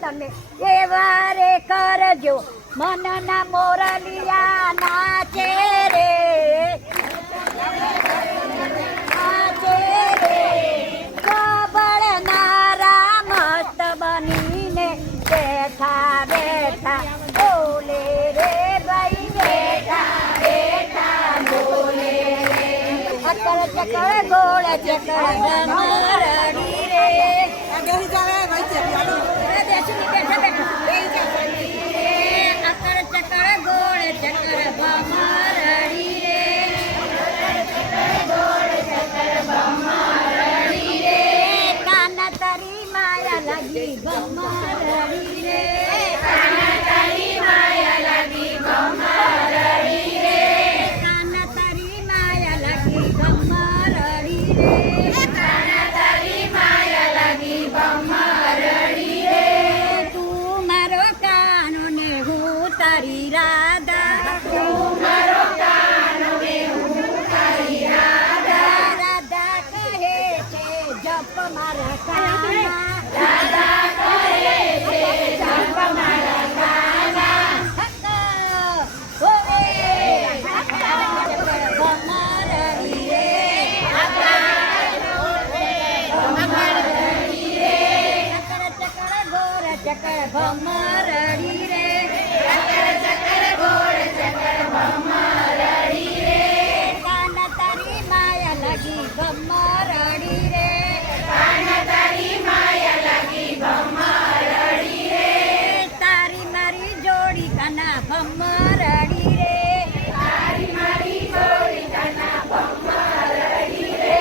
તમે એવા રે કરજો મનના મોરલિયા નાચે રે નાચે રે કબળનારા મસ્ત બનીને બેઠા બેઠા બોલે રે ભાઈ બેઠા બેઠા બોલે રે અકર ચકર ગોળ ચકર ભમરડી રે બેસી જાવે ભાઈ છે ચાલો બેસી બેઠા બેઠા બેસી જા અકર ચકર ગોળ ચકર ભમરડી રે ગોળ ચકર ભમરડી રે કાન તારી માયા લાગી ભમરડી રે કાન તારી માયા લાગી ભમરડી રે કાન તારી માયા લાગી ભમરડી રે કાન તારી માયા લાગી ભમરડી રે તું મારો કાનો ને હું તારી રાધા તું મારો કાનો ને હું તારી રાધા રાધા કહે છે જપ મારા કાના રાધા કહે છે જપ મારા કાના હક ઓએ ભમરડી રે ભમરડી રે ચકર ચકર ગોર ચકર ભમરડી રે ચકર ચકર ગોર ચકર ભમરડી રે કાન તારી માયા લાગી ભમરડી રે કાન તારી માયા લાગી ભમરડી રે તારી મારી જોડી કાના ભમરડી રે તારી મારી જોડી કાના ભમરડી રે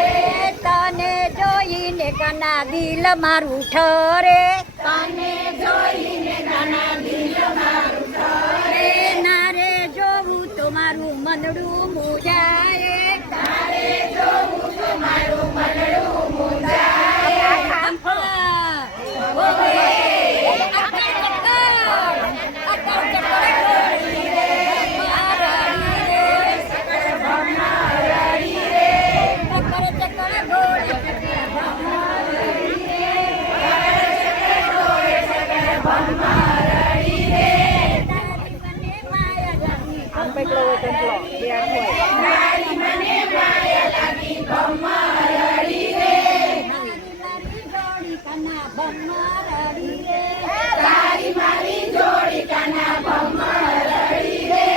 તને જોઈને કાના દિલ મારું ઠરે તને જોઈને કાના દિલ મારું ઠરે નારે જોવું તો મારું મનડું મુજાય નારે જોવું તો મારું મનડું મુજાય ઓએ અકર ચકર ગોળી રે ભમરડી રે ચકર ભમરડી રે અકર ચકર ગોળી ચકર ભમરડી રે ભમરડી રે તારી મને માયા લાગી તારી મને માયા લાગી ભમરડી રે તારી મારી જોડી કાના ભમરડી રે તારી મારી જોડી કાના ભમરડી રે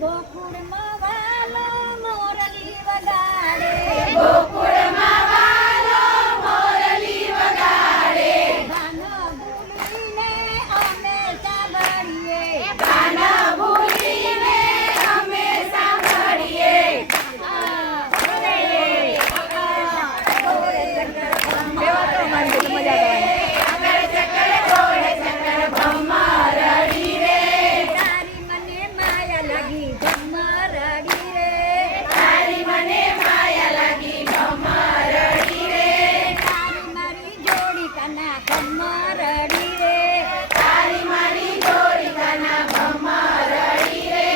ગોકુળમાં વાલો મોરલી વગાડે ગોકુળમાં વાલો મોરલી વગાડે ગાન ભૂલીને અમે સાંભળીએ ગાન ભૂલીને અમે સાંભળીએ ભમરડી રે તારી મને માયા લાગી ભમરડી રે તારી મને માયા લાગી ભમરડી રે તારી મારી જોડી કાના ભમરડી રે તારી મારી જોડી કાના ભમરડી રે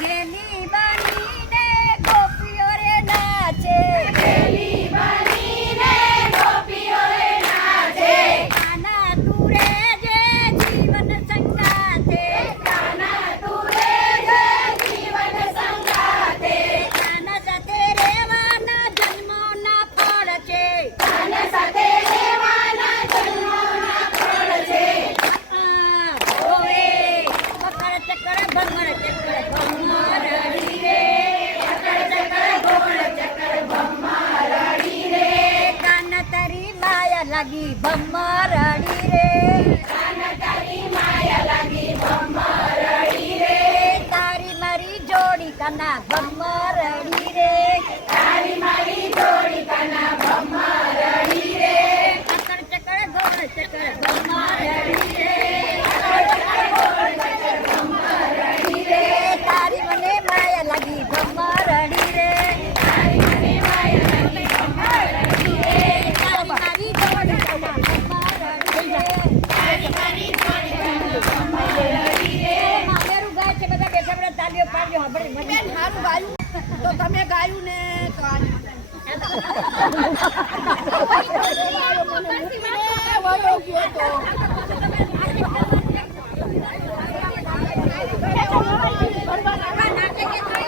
ગેલી બનીને ગોપીઓ રે નાચે ગેલી બનીને ગોપીઓ રે નાચે કાના તું રે જે જીવન સંગાતે કાના તું રે જે જીવન સંગાતે કાના સાથે રહેવાના જન્મોના ફળ છે કાના સાથે રહેવાના જન્મોના ફળ છે ઓએ અકર ચકર ભમર ચકર ભમરડી રે અકર ચકર ગોળ ચકર ભમરડી રે કાન તારી માયા લાગી ભમરડી રે કાન તારી માયા લાગી ભમરડી રે તારી મારી જોડી કાના ભમરડી રે તારી મારી જોડી કાના ભમરડી રે અકર ચકર ગોળ ચકર ભમરડી રે અકર ચકર ગોળ ચકર ભમરડી રે તારી મને માયા લાગી ભમરડી રે તારી મને માયા લાગી ભમરડી રે તારી મારી જોડી કાના ભમરડી રે તારી મારી જોડી કાના ભમરડી રે મામેરું ગાય છે બધા બેઠા બેઠા તાલીઓ પાડજો આપણે બેન હારું ગાયું તો તમે ગાયું ને તો જગ્યા